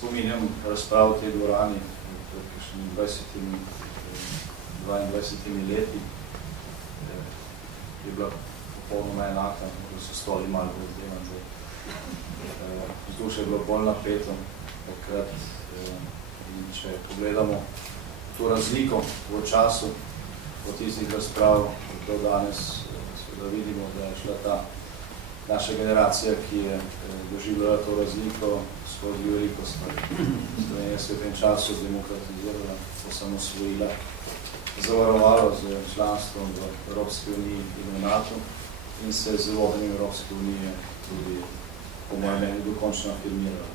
spominjam razprav v tej dvorani pred 22 leti, je bila popolnoma enaka, da so stoli malo bolj zdeman zdaj. Vzdušje je bilo bolj napeto, takrat, in če pogledamo to razliko v času od tistih razprav, do danes seveda vidimo, da je šla ta naša generacija, ki je doživljala to razliko skozi veliko stvari. Slovenija se je v tem času demokratizirala, osamosvojila, zavarovalo z članstvom v Evropski uniji in v NATO in se z vodenjem Evropske unije tudi, po mojem mnenju, dokončno afirmirala.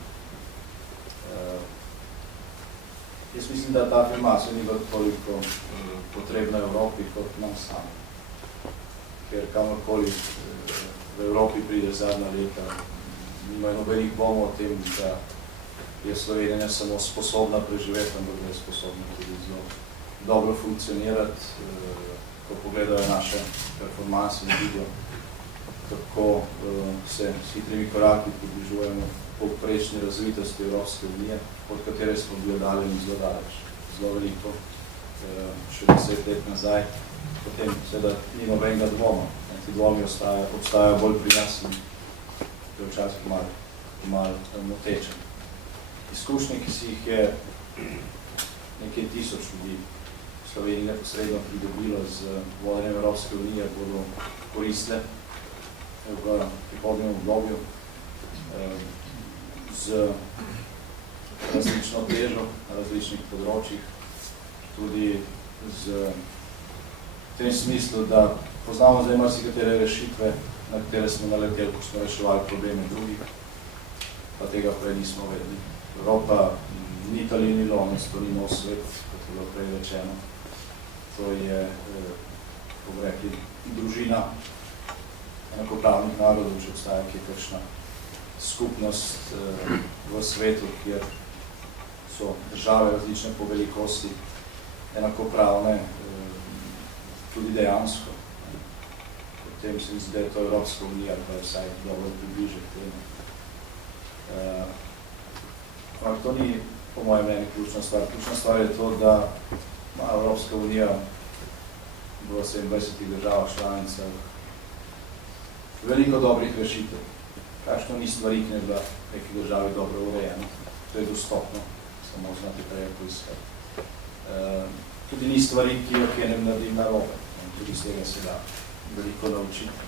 Jaz mislim, da ta afirmacija ni bila toliko potrebna Evropi kot nam sami. Ker kamorkoli v Evropi pride zadnja leta, nimajo nobenih dvomov o tem, da je Slovenija ne samo sposobna preživeti, ampak da je sposobna tudi zelo dobro funkcionirati, ko pogledajo naše performanse in vidijo, kako se s hitrimi koraki približujemo povprečni razvitosti Evropske unije, od katere smo bili odaljeni zelo daleč, zelo veliko, še 10 let nazaj, potem seveda ni nobenega dvoma. Ti dvomi obstajajo bolj pri nas in to je včasih malo moteče. Izkušnje, ki si jih je nekaj tisoč ljudi v Sloveniji neposredno pridobilo z vodenjem Evropske unije, bodo koristile v prihodnjem obdobju z različno težo na različnih področjih, tudi v tem smislu, da poznamo zdaj marsikatere rešitve, na katere smo naleteli, ko smo reševali probleme drugih, pa tega prej nismo vedeli. Evropa ni tali ni lonec, to ni nov svet, kot je bilo prej rečeno. To je, kako bi rekli, družina enakopravnih narodov, če obstaja kakšna skupnost v svetu, kjer so države različne po velikosti, enakopravne, tudi dejansko. Potem se mi zdi, da je to Evropska unija, pa je vsaj dobro približe k temu. Ampak to ni, po mojem mnenju, ključna stvar. Ključna stvar je to, da ima Evropska unija v 27 državah članicah veliko dobrih rešitev. Kakšno ni stvari, ki ne bila neki državi dobro urejeno. To je dostopno, samo znati prej poiskati. Tudi ni stvari, ki jo kjenem naredim narobe. Tudi z tega se da veliko naučiti.